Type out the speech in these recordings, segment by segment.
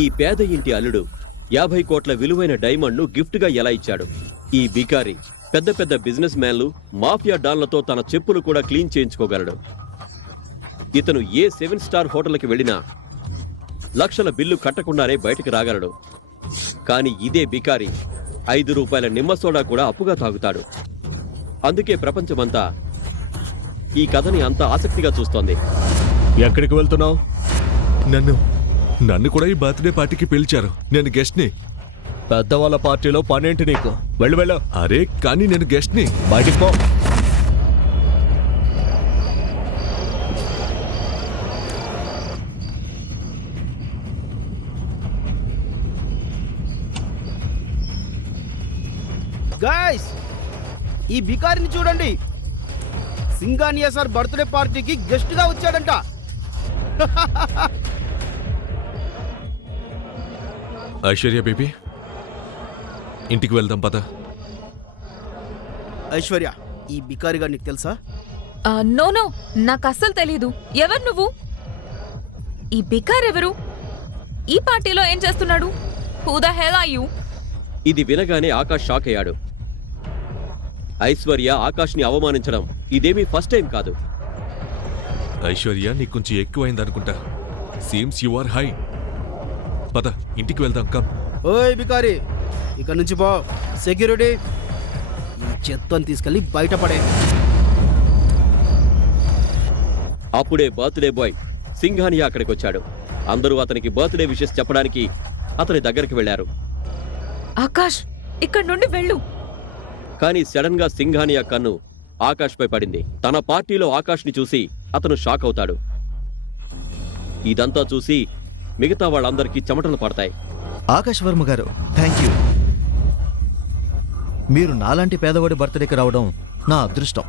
ఈ పేద ఇంటి అల్లుడు 50 కోట్ల విలువైన డైమండ్ను గిఫ్ట్గా ఎలా ఇచ్చాడు? ఈ బికారి పెద్ద పెద్ద బిజినెస్ మ్యాన్లు, మాఫియా డాన్లతో తన చెప్పులు కూడా క్లీన్ చేయించుకోగలడు. ఇతను ఏ 7 స్టార్ హోటల్కి వెళ్ళినా లక్షల బిల్లు కట్టకుండానే బయటకు రాగలడు. కానీ ఇదే బికారి 5 రూపాయల నిమ్మ సోడా కూడా అప్పుగా తాగుతాడు. అందుకే ప్రపంచమంతా ఈ కథని అంత ఆసక్తిగా చూస్తోంది. ఎక్కడికి వెళ్తున్నావు? నన్ను కూడా ఈ బర్త్డే పార్టీకి పిలిచారు. నేను గెస్ట్ని. పెద్దవాళ్ళ పార్టీలో పనేంటి నీకు? వెళ్ళు. అరే కానీ నేను గెస్ట్ని. బయటికి పో. గాయ్స్, ఈ బికారిని చూడండి. సింగానియా సార్ బర్త్డే పార్టీకి గెస్ట్ గా వచ్చాడంట. ఐశ్వర్య బేబీ, ఇంటికి వెళ్దాం పద. ఐశ్వర్య, ఈ బికారిగా నీకు తెలుసా? నో నాకు అస్సలు తెలీదు. ఎవరు నువ్వు? ఈ బికార్ ఎవరు? ఈ పార్టీలో ఏం చేస్తున్నాడు? Who the hell are you? ఇది వినగానే ఆకాష్ షాక్ అయ్యాడు. ఐశ్వర్య ఆకాష్ని అవమానించడం ఇదేమీ ఫస్ట్ టైం కాదు. ఐశ్వర్య నీకు కొంచెం ఎక్కువైంది అనుకుంటా. Seems you are high. పద ఇంటికి వెళ్దాం. కమ్. ఓయ్ బికారి, ఇక్కడ నుంచి పో. సెక్యూరిటీ, ఈ చెత్తని తీసుకెళ్లి బయటపడే. అప్పుడే బర్త్డే బాయ్ సింఘానియా అక్కడికి వచ్చాడు. అందరూ అతనికి బర్త్డే విషెస్ చెప్పడానికి అతని దగ్గరికి వెళ్లారు. ఆకాష్, ఇక్కడి నుండి వెళ్ళు. కానీ సడన్ గా సింఘానియా కన్ను ఆకాష్ పై పడింది. తన పార్టీలో ఆకాష్ ని చూసి అతను షాక్ అవుతాడు. ఇదంతా చూసి మిగతా వాళ్ళందరికీ చెమటలు పడతాయి. ఆకాష్ వర్మ గారు, థ్యాంక్ యూ. మీరు నాలాంటి పేదవాడి బర్త్డేకి రావడం నా అదృష్టం.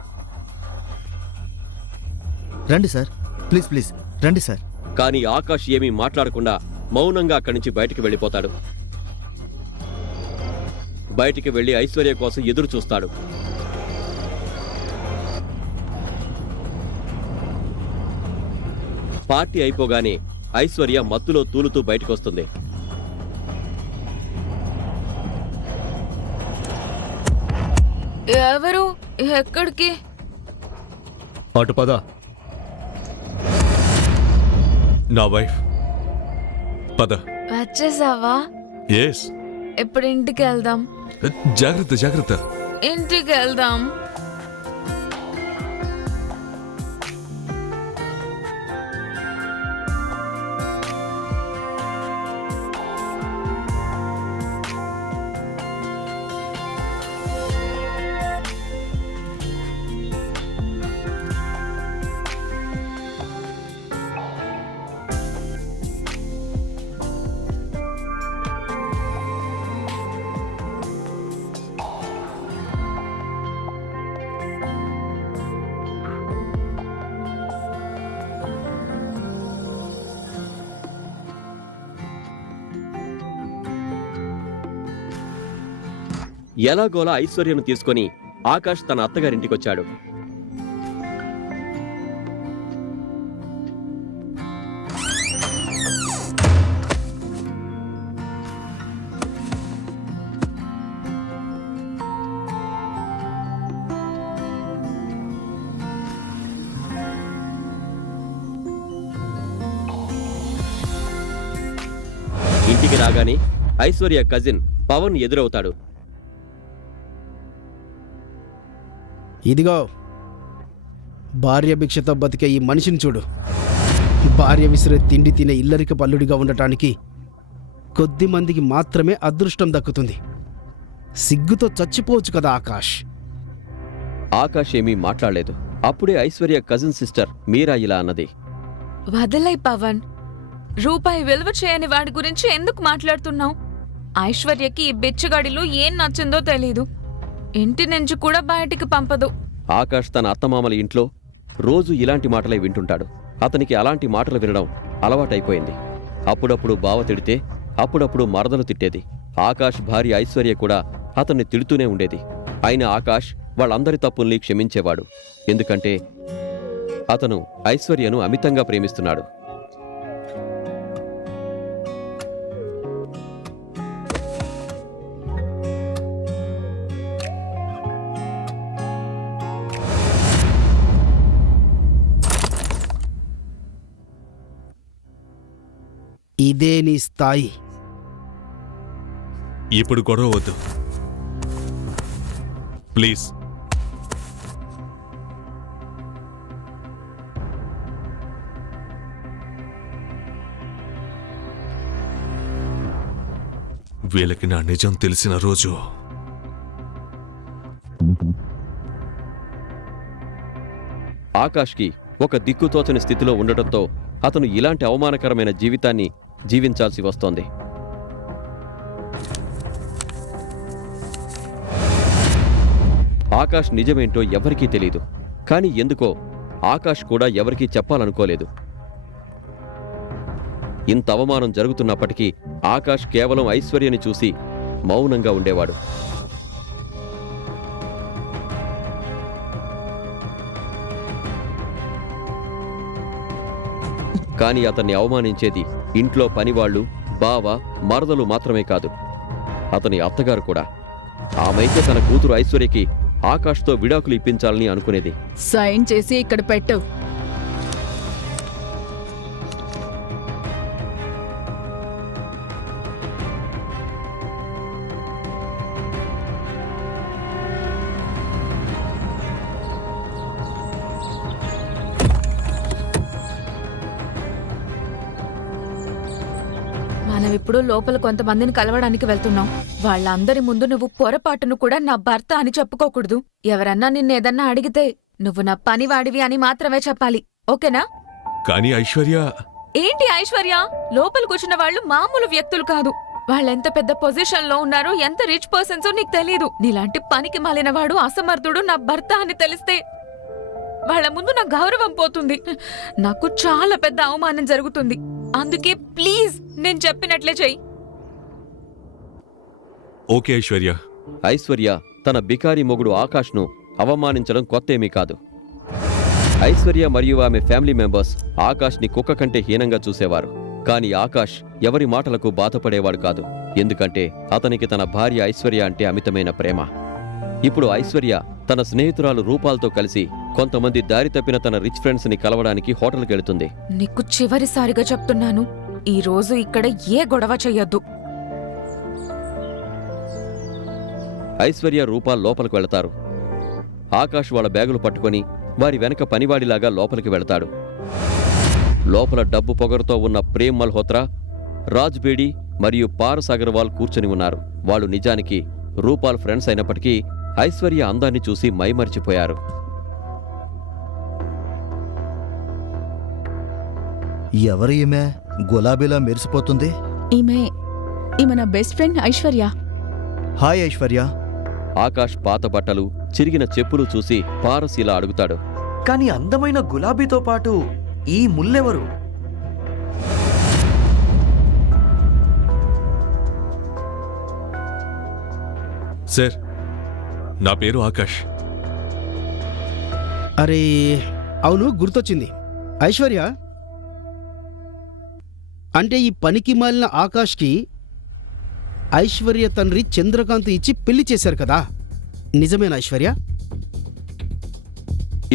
రండి సార్, ప్లీజ్ రండి సార్. కానీ ఆకాష్ ఏమీ మాట్లాడకుండా మౌనంగా అక్కడి నుంచి బయటికి వెళ్ళిపోతాడు. బయటికి వెళ్లి ఐశ్వర్య కోసం ఎదురు చూస్తాడు. పార్టీ అయిపోగానే ఐశ్వర్య మత్తులో తూలుతూ బయటకొస్తుంది. ఎవరు? ఎక్కడికి? అటు పద. నా వైఫ్. పద. వచ్చేసావా? ఎస్. ఇప్పుడు ఇంటికి వెళ్దాం. జాగ్రత్త. ఇంటికి వెళ్దాం. ఎలాగోలా ఐశ్వర్యను తీసుకుని ఆకాష్ తన అత్తగారింటికొచ్చాడు. ఇంటికి రాగానే ఐశ్వర్య కజిన్ పవన్ ఎదురవుతాడు. ఇదిగో, భార్య భిక్షతో బతికే ఈ మనిషిని చూడు. భార్య విసిరే తిండి తినే ఇల్లరిక పల్లుడిగా ఉండటానికి కొద్ది మందికి మాత్రమే అదృష్టం దక్కుతుంది. సిగ్గుతో చచ్చిపోవచ్చు కదా ఆకాష్. ఆకాష్ ఏమీ మాట్లాడలేదు. అప్పుడే ఐశ్వర్య కజిన్ సిస్టర్ మీరా ఇలా అన్నది. వదలై పవన్, రూపాయి విలువ చేయని వాడి గురించి ఎందుకు మాట్లాడుతున్నావు? ఐశ్వర్యకి ఈ బిచ్చగాడిలో ఏం నచ్చిందో తెలీదు. ఇంటి నుంచి కూడా బయటికి పంపదు. ఆకాష్ తన అత్తమామల ఇంట్లో రోజు ఇలాంటి మాటలే వింటుంటాడు. అతనికి అలాంటి మాటలు వినడం అలవాటైపోయింది. అప్పుడప్పుడు బావ తిడితే అప్పుడప్పుడు మరదలు తిట్టేది. ఆకాష్ భార్య ఐశ్వర్య కూడా అతన్ని తిడుతూనే ఉండేది. అయినా ఆకాష్ వాళ్ళందరి తప్పుల్ని క్షమించేవాడు. ఎందుకంటే అతను ఐశ్వర్యను అమితంగా ప్రేమిస్తున్నాడు. ఇదే నీ స్థాయి. ఇప్పుడు గొడవ వద్దు ప్లీజ్. వీళ్ళకి నా నిజం తెలిసిన రోజు ఆకాష్కి ఒక దిక్కుతోచని స్థితిలో ఉండటంతో అతను ఇలాంటి అవమానకరమైన జీవితాన్ని జీవించాల్సి వస్తోంది. ఆకాష్ నిజమేంటో ఎవరికీ తెలీదు. కానీ ఎందుకో ఆకాష్ కూడా ఎవరికీ చెప్పాలనుకోలేదు. ఇంత అవమానం జరుగుతున్నప్పటికీ ఆకాష్ కేవలం ఐశ్వర్యని చూసి మౌనంగా ఉండేవాడు. కానీ అతన్ని అవమానించేది ఇంట్లో పనివాళ్లు, బావ, మరదలు మాత్రమే కాదు, అతని అత్తగారు కూడా. ఆమైతే తన కూతురు ఐశ్వర్యకి ఆకాష్తో విడాకులు ఇప్పించాలని అనుకునేది. సైన్ చేసి ఇక్కడ పెట్టు. మనమిప్పుడు లోపల కొంతమందిని కలవడానికి వెళ్తున్నాం. వాళ్ళందరి ముందు నువ్వు పొరపాటును కూడా నా భర్త అని చెప్పుకోకూడదు. ఎవరన్నా నిన్నేదన్నా అడిగితే నువ్వు నా పనివాడివి అని మాత్రమే చెప్పాలి. ఓకేనా? కానీ ఐశ్వర్య ఏంటి ఐశ్వర్య? లోపలికొచ్చిన వాళ్ళు మామూలు వ్యక్తులు కాదు. వాళ్ళెంత పెద్ద పొజిషన్ లో ఉన్నారో, ఎంత రిచ్ పర్సన్సో నీకు తెలీదు. నీలాంటి పనికి మాలినవాడు, అసమర్థుడు నా భర్త అని తెలిస్తే వాళ్ళ ముందు నా గౌరవం పోతుంది. నాకు చాలా పెద్ద అవమానం జరుగుతుంది. అందుకే ప్లీజ్ నేను చెప్పినట్లే చెయ్యి. ఓకే ఐశ్వర్య. ఐశ్వర్య తన బికారి మొగుడు ఆకాష్ను అవమానించడం కొత్తేమీ కాదు. ఐశ్వర్య మరియు ఆమె ఫ్యామిలీ మెంబర్స్ ఆకాష్ని కుక్క కంటే హీనంగా చూసేవారు. కానీ ఆకాష్ ఎవరి మాటలకు బాధపడేవాడు కాదు. ఎందుకంటే అతనికి తన భార్య ఐశ్వర్య అంటే అమితమైన ప్రేమ. ఇప్పుడు ఐశ్వర్య తన స్నేహితురాలు రూపాలతో కలిసి కొంతమంది దారి తప్పిన తన రిచ్ ఫ్రెండ్స్ ని కలవడానికి హోటల్కి వెళుతుంది. నీకు చివరిసారిగా చెప్తున్నాను, ఈ రోజు ఇక్కడ ఏ గొడవ చెయ్యొద్దు. ఐశ్వర్య రూపాల్ లోపలికి వెళతారు. ఆకాష్ వాళ్ళ బ్యాగులు పట్టుకొని వారి వెనక పనివాడిలాగా లోపలికి వెళతాడు. లోపల డబ్బు పొగరుతో ఉన్న ప్రేమ్ మల్హోత్రా, రాజ్ బేడి మరియు పారస్ అగర్వాల్ కూర్చొని ఉన్నారు. వాళ్ళు నిజానికి రూపాల్ ఫ్రెండ్స్ అయినప్పటికీ ఐశ్వర్య అందాన్ని చూసి మైమరిచిపోయారు. ఎవరు ఈమె గులాబీలా మెరిసిపోతుంది? ఈమె నా best friend Aishwarya. Hi Aishwarya. Akash పాత బట్టలు, చిరిగిన చెప్పులు చూసి పారస్ ఇలా అడుగుతాడు. కానీ అందమైన గులాబీతో పాటు ఈ ముల్లెవరు? సార్, నా పేరు ఆకాష్. అరే అవును, గుర్తొచ్చింది. ఐశ్వర్య అంటే ఈ పనికి మాలిన ఆకాష్కి ఐశ్వర్య తండ్రి చంద్రకాంత్ ఇచ్చి పెళ్లి చేశారు కదా, నిజమేనా ఐశ్వర్య?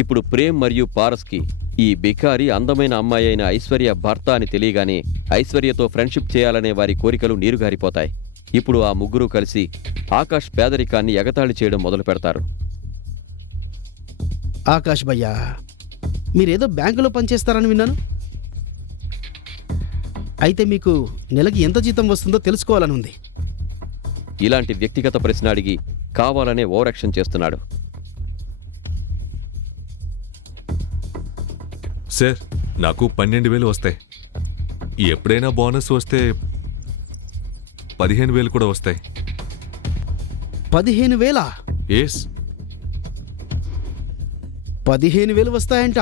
ఇప్పుడు ప్రేమ్ మరియు పారస్కి ఈ బికారి అందమైన అమ్మాయి అయిన ఐశ్వర్య భర్త అని తెలియగానే ఐశ్వర్యతో ఫ్రెండ్షిప్ చేయాలనే వారి కోరికలు నీరుగారిపోతాయి. ఇప్పుడు ఆ ముగ్గురు కలిసి ఆకాష్ పేదరికాన్ని ఎగతాళి చేయడం మొదలు పెడతారు. ఆకాష్ భయ్యా, మీరేదో బ్యాంకులో పనిచేస్తారని విన్నాను. అయితే మీకు నెలకి ఎంత జీతం వస్తుందో తెలుసుకోవాలని ఉంది. ఇలాంటి వ్యక్తిగత ప్రశ్న అడిగి కావాలనే ఓవరాక్షన్ చేస్తున్నాడు. సార్, నాకు 12,000 వస్తాయి. ఎప్పుడైనా బోనస్ వస్తే 15,000 కూడా వస్తాయి. 15,000? ఎస్. 15,000 వస్తాయంట?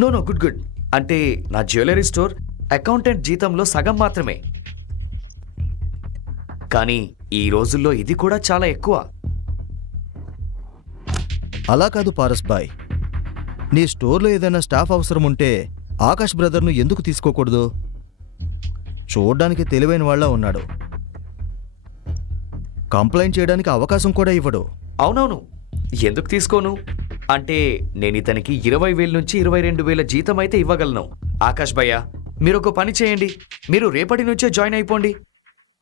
No good good. అంటే నా జ్యువెలరీ స్టోర్ అకౌంటెంట్ జీతంలో సగం మాత్రమే. కానీ ఈ రోజుల్లో ఇది కూడా చాలా ఎక్కువ. అలా కాదు పారస్ బాయ్, నీ స్టోర్లో ఏదైనా స్టాఫ్ అవసరం ఉంటే ఆకాష్ బ్రదర్ను ఎందుకు తీసుకోకూడదు? చూడ్డానికి తెలివైన వాళ్ళ ఉన్నాడు. కంప్లైంట్ చేయడానికి అవకాశం కూడా ఇవ్వడు. అవునవును, ఎందుకు తీసుకోను? అంటే నేను ఇతనికి 20,000 నుంచి 22,000 జీతం అయితే ఇవ్వగలను. ఆకాష్ భయ్య, మీరు ఒక పని చేయండి, మీరు రేపటి నుంచే జాయిన్ అయిపోండి.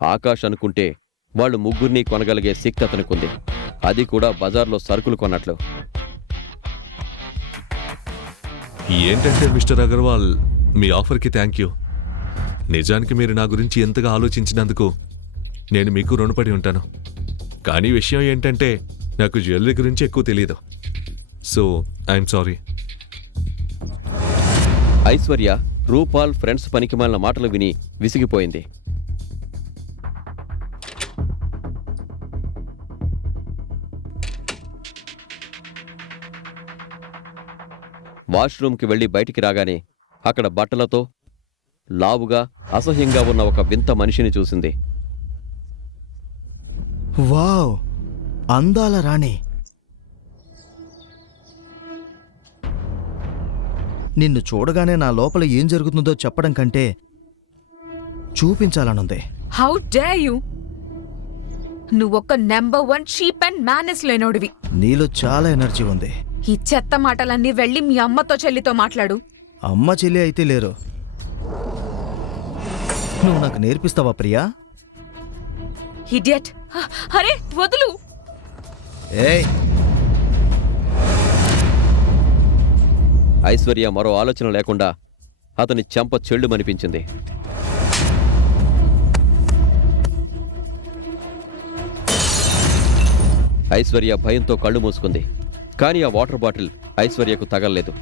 ఆకాష్ అనుకుంటే వాళ్ళు ముగ్గురిని కొనగలిగే శక్తి అతనికుంది. అది కూడా బజార్లో సరుకులు కొన్నట్లు. ఏంటంటే మిస్టర్ అగర్వాల్, మీ ఆఫర్కి థ్యాంక్ యూ. నిజానికి మీరు నా గురించి ఎంతగా ఆలోచించినందుకు నేను మీకు రుణపడి ఉంటాను. కానీ విషయం ఏంటంటే నాకు జ్యువెలరీ గురించి ఎక్కువ తెలియదు. So I'm sorry. Aishwarya Rupal friends పనికిమాలిన మాటలు విని విసిగిపోయింది. వాష్రూమ్కి వెళ్లి బయటికి రాగానే అక్కడ బట్టలతో లావుగా అసహ్యంగా ఉన్న ఒక వింత మనిషిని చూసింది. వావ్, అందాల రాణి. నిన్ను చూడగానే నా లోపల ఏం జరుగుతుందో చెప్పడం కంటే చూపించాలనుంది. How dare you! నువ్వొక్క నెంబర్ 1 చీప్ అండ్ మేనర్స్ లేనోడివి. నీలో చాలా ఎనర్జీ ఉంది. ఈ చెత్త మాటలన్నీ వెళ్ళి మీ అమ్మతో చెల్లితో మాట్లాడు. అమ్మ చెల్లి అయితే లేరు. నువ్వు నాకు నేర్పిస్తావా ప్రియా? ఇడియట్! అరే వదులు! ఏయ్, ఐశ్వర్య మరో ఆలోచన లేకుండా అతని చెంప చెళ్ళుమనిపించింది. ఐశ్వర్య భయంతో కళ్ళు మూసుకుంది. కానీ ఆ వాటర్ బాటిల్ ఐశ్వర్యకు తగల్లేదు.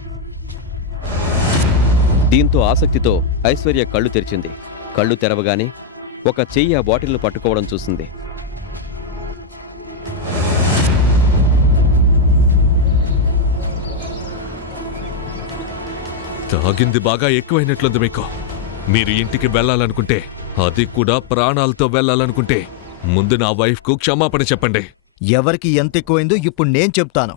దీంతో ఆసక్తితో ఐశ్వర్య కళ్ళు తెరిచింది. కళ్ళు తెరవగానే ఒక చెయ్యి ఆ బాటిల్ను పట్టుకోవడం చూసింది. తాగింది బాగా ఎక్కువైనట్లుంది మీకు. మీరు ఇంటికి వెళ్ళాలనుకుంటే, అది కూడా ప్రాణాలతో వెళ్ళాలనుకుంటే ముందు నా వైఫ్కు క్షమాపణ చెప్పండి. ఎవరికి ఎంత ఎక్కువైందో ఇప్పుడు నేను చెప్తాను.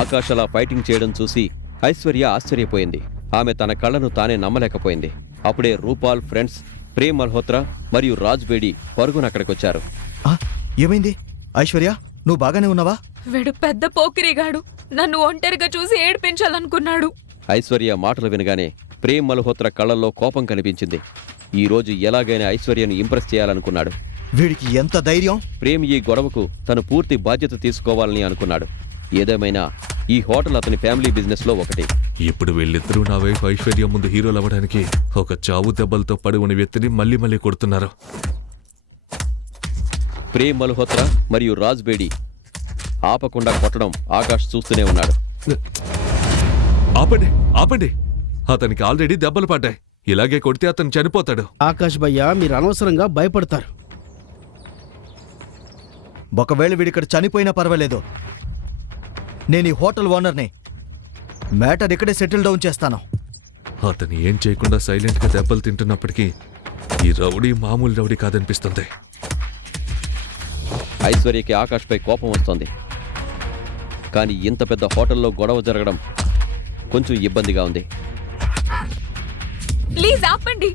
ఆకాష్ అలా ఫైటింగ్ చేయడం చూసి ఐశ్వర్య ఆశ్చర్యపోయింది. ఆమె తన కళ్ళను తానే నమ్మలేకపోయింది. అప్పుడే రూపాల్ ఫ్రెండ్స్ ప్రేమ్ మల్హోత్రా మరియు రాజ్ బేడి పరుగున అక్కడికొచ్చారు. ఏమైంది ఐశ్వర్య, నువ్వు బాగానే ఉన్నావా? వీడు పెద్ద పోకిరిగాడు. నన్ను ఒంటరిగా చూసి ఏడిపించాలనుకున్నాడు. ఐశ్వర్య మాటలు వినగానే ప్రేమ్ మల్హోత్రా కళ్ళల్లో కోపం కనిపించింది. ఈ రోజు ఎలాగైనా ఐశ్వర్యను ఇంప్రెస్ చేయాలనుకున్నాడు. వీడికి ఎంత ధైర్యం! ప్రేమ్ ఈ గొడవకు తను పూర్తి బాధ్యత తీసుకోవాలని అనుకున్నాడు. ఏదేమైనా ఈ హోటల్ అతని ఫ్యామిలీ బిజినెస్ లో ఒకటి. ఇప్పుడు వీళ్ళిద్దరూ నా వైఫ్ ఐశ్వర్య ముందు హీరోలు అవ్వడానికి ఒక చావు దెబ్బలతో పడి ఉన్న వ్యక్తిని మళ్ళీ మళ్ళీ కొడుతున్నారు. ప్రేమ్ మల్హోత్రా మరియు రాజ్ బేడి ఆపకుండా కొట్టడం ఆకాష్ చూస్తూనే ఉన్నాడు. ఆపండి, ఆపండి! అతనికి ఆల్రెడీ దెబ్బలు పడ్డాయి. ఇలాగే కొడితే అతను చనిపోతాడు. ఆకాష్ భయ్య, మీరు అనవసరంగా భయపడతారు. ఒకవేళ వీడిక్కడ చనిపోయినా పర్వాలేదు, నేను ఈ హోటల్ ఓనర్ని. మ్యాటర్ ఇక్కడే సెటిల్ డౌన్ చేస్తాను. అతను ఏం చేయకుండా సైలెంట్గా దెబ్బలు తింటున్నప్పటికీ ఈ రౌడీ మామూలు రౌడీ కాదనిపిస్తుంది. ఐశ్వర్యకి ఆకాష్పై కోపం వస్తోంది. కానీ ఇంత పెద్ద హోటల్లో గొడవ జరగడం కొంచెం ఇబ్బందిగా ఉంది. ప్లీజ్ ఆపండి.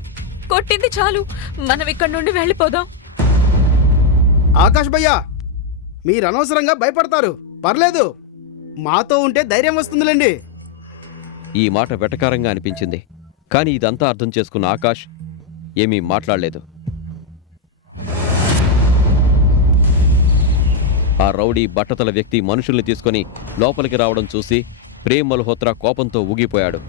కొట్టింది చాలు. మనం ఇక్కడి నుండి వెళ్ళిపోదాం. ఆకాష్ భయ్య, మీరు అనవసరంగా భయపడతారు. పర్లేదు, మాతో ఉంటే ధైర్యం వస్తుందిలేండి. ఈ మాట వెటకారంగా అనిపించింది. కానీ ఇదంతా అర్థం చేసుకున్న ఆకాష్ ఏమీ మాట్లాడలేదు. ఆ రౌడీ బట్టతల వ్యక్తి మనుషుల్ని తీసుకొని లోపలికి రావడం చూసి ప్రేమ్ మల్హోత్రా కోపంతో ఊగిపోయాడు.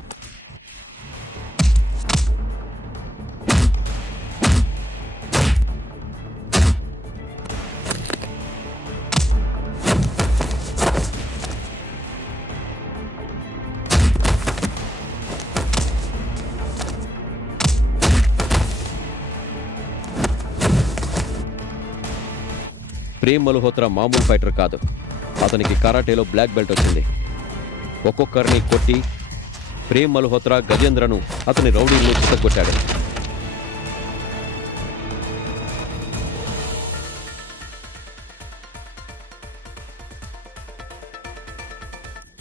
ప్రేమ్ మల్హోత్రా మామూలు ఫైటర్ కాదు. అతనికి కరాటేలో బ్లాక్ బెల్ట్ వచ్చింది. ఒక్కొక్కరిని కొట్టి ప్రేమ్ మల్హోత్రా గజేంద్రను అతని రౌడీలను చితగొట్టాడు.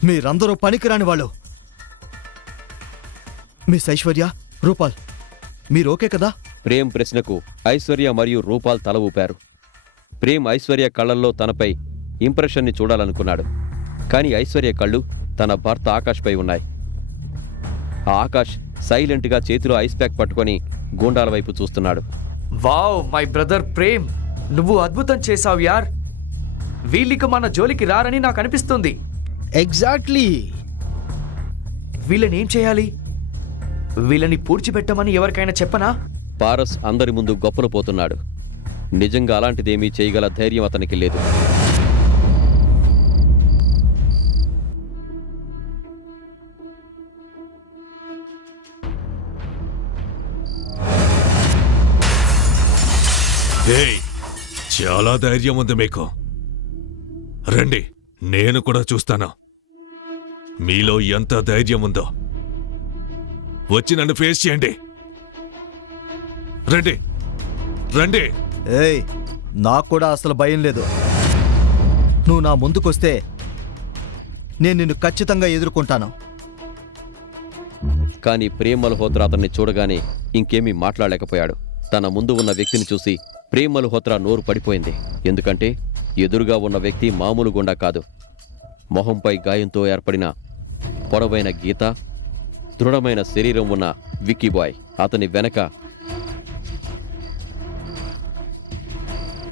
మీరందరూ పనికిరాని వాళ్ళు. మిస్ ఐశ్వర్య, రూపాల్, మీరు ఓకే కదా? ప్రేమ్ ప్రశ్నకు ఐశ్వర్య మరియు రూపాల్ తల ఊపారు. ప్రేమ్ ఐశ్వర్య కళ్ళల్లో తనపై ఇంప్రెషన్ని చూడాలనుకున్నాడు. కానీ ఐశ్వర్య కళ్ళు తన భర్త ఆకాష్పై ఉన్నాయి. ఆ ఆకాష్ సైలెంట్గా చేతిలో ఐస్ ప్యాక్ పట్టుకొని గూండాల వైపు చూస్తున్నాడు. వావ్ మై బ్రదర్ ప్రేమ్, నువ్వు అద్భుతం చేసావు యార్. వీళ్ళిక మన జోలికి రారని నాకు అనిపిస్తుంది. ఎగ్జాక్ట్లీ. వీళ్ళని ఏం చేయాలి? వీళ్ళని పూడ్చిపెట్టమని ఎవరికైనా చెప్పనా? పారస్ అందరి ముందు గొప్పలు పోతున్నాడు. నిజంగా అలాంటిదేమీ చేయగల ధైర్యం అతనికి లేదు. ఏయ్, చాలా ధైర్యం ఉంది మీకు. రండి, నేను కూడా చూస్తాను మీలో ఎంత ధైర్యం ఉందో. వచ్చి నన్ను ఫేస్ చేయండి. రండి రండి. ఏయ్, నాకు కూడా అసలు భయం లేదు. నువ్వు నా ముందుకొస్తే నేను నిన్ను ఖచ్చితంగా ఎదుర్కొంటాను. కానీ ప్రేమ్ మల్హోత్రా అతన్ని చూడగానే ఇంకేమీ మాట్లాడలేకపోయాడు. తన ముందు ఉన్న వ్యక్తిని చూసి ప్రేమ్ మల్హోత్రా నోరు పడిపోయింది. ఎందుకంటే ఎదురుగా ఉన్న వ్యక్తి మామూలు గుండా కాదు. మొహంపై గాయంతో ఏర్పడిన పొడవైన గీత, దృఢమైన శరీరం ఉన్న విక్కీ బాయ్. అతని వెనక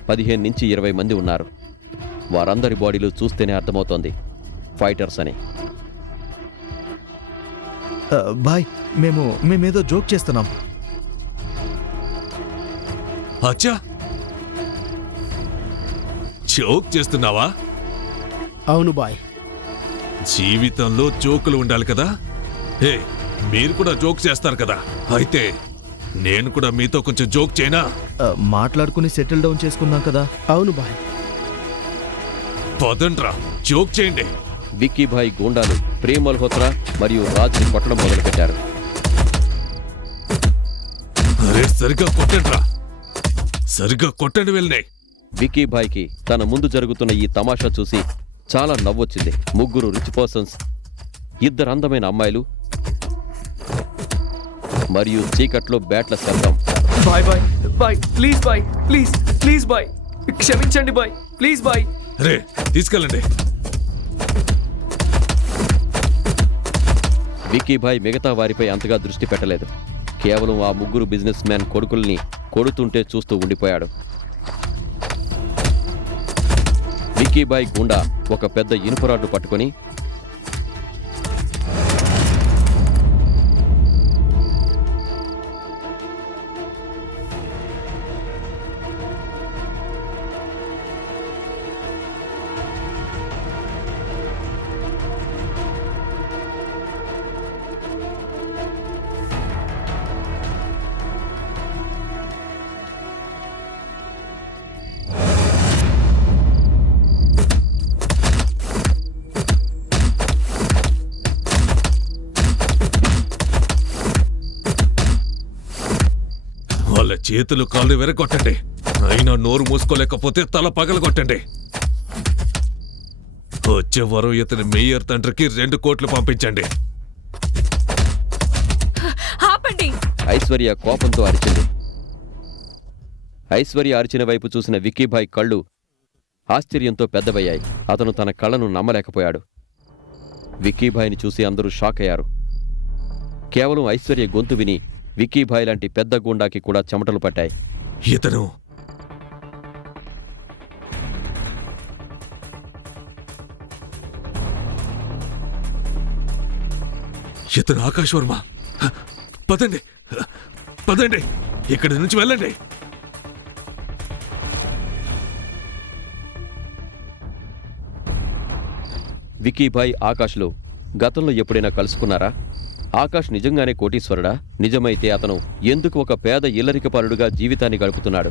15 నుంచి 20 మంది ఉన్నారు. వారందరి బాడీలు చూస్తేనే అర్థమవుతోంది ఫైటర్స్ అని. బాయ్, మేమేదో జోక్ చేస్తున్నాం. అచ్చా, జోక్ చేస్తున్నావా? అవును బాయ్. జీవితంలో జోకులు ఉండాలి కదా. ఏ, మీరు కూడా జోక్ చేస్తారు కదా. అయితే నేను కూడా మీతో కొంచెం జోక్ చేయనా? మాట్లాడుకుని సెటిల్ డౌన్ చేసుకుందాం కదా. అవును బాయ్. పదండ్రా, జోక్ చేయండి. విక్కీ భాయ్ గూండాలు ప్రేమ్ మల్హోత్రా మరియు రాజ్ని కొట్టడం మొదలుపెట్టారు. అరే, సరిగ్గా కొట్టండ్రా, సరిగ్గా కొట్టండి వెళ్ళినాయి. విక్కీ భాయ్కి తన ముందు జరుగుతున్న ఈ తమాషా చూసి చాలా నవ్వొచ్చింది. ముగ్గురు రిచ్ పర్సన్స్, 2 అందమైన అమ్మాయిలు మరియు చీకట్లో బ్యాట్ల శబ్దం. బాయ్ బాయ్ బాయ్, ప్లీజ్ బాయ్, ప్లీజ్ ప్లీజ్ బాయ్, క్షమించండి బాయ్, ప్లీజ్ బాయ్. రే, తీసుకెళ్ళండి. విక్కీ భాయ్ మిగతా వారిపై అంతగా దృష్టి పెట్టలేదు. కేవలం ఆ ముగ్గురు బిజినెస్ మ్యాన్ కొడుకుల్ని కొడుతుంటే చూస్తూ ఉండిపోయాడు. విక్కీ భాయ్ గుండా ఒక పెద్ద ఇనుపరాడ్డు పట్టుకొని వాళ్ళ చేతులు కాళ్ళు వెరగొట్టండి. అయినా నోరు మూసుకోలేకపోతే తల పగలగొట్టండి. వచ్చే వారం ఇతని మేయర్ తండ్రికి 2 కోట్లు పంపించండి. ఆపండి. ఐశ్వర్య కోపంతో అరిచింది. ఐశ్వర్య అరిచిన వైపు చూసిన విక్కీ భాయ్ కళ్ళు ఆశ్చర్యంతో పెద్దవయ్యాయి. అతను తన కళ్ళను నమ్మలేకపోయాడు. విక్కీ భాయ్ని చూసి అందరూ షాక్ అయ్యారు. కేవలం ఐశ్వర్య గొంతు విని విక్కీ భాయ్ లాంటి పెద్ద గుండాకి కూడా చెమటలు పట్టాయి. ఇతను ఆకాశ్ వర్మ. పదండి పదండి, ఇక్కడి నుంచి వెళ్ళండి. విక్కీ భాయ్ ఆకాష్లో గతంలో ఎప్పుడైనా కలుసుకున్నారా? ఆకాష్ నిజంగానే కోటీశ్వరుడా? నిజమైతే అతను ఎందుకు ఒక పేద ఇల్లరికపాలుడుగా జీవితాన్ని గడుపుతున్నాడు?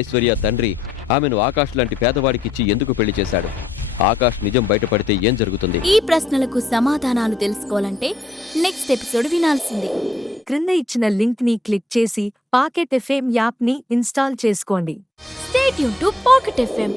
ఐశ్వర్య తండ్రి ఆమెను ఆకాష్ లాంటి పేదవాడికిచ్చి ఎందుకు పెళ్లి చేశాడు? ఆకాష్ నిజం బయటపడితే ఏం జరుగుతుంది? ఈ ప్రశ్నలకు సమాధానాలు తెలుసుకోవాలంటే నెక్స్ట్ ఎపిసోడ్ వినాల్సిందే. క్రింద ఇచ్చిన లింక్ ని క్లిక్ చేసి పాకెట్ ఎఫ్ఎం యాప్ ని ఇన్స్టాల్ చేసుకోండి. Stay tune to pocket FM.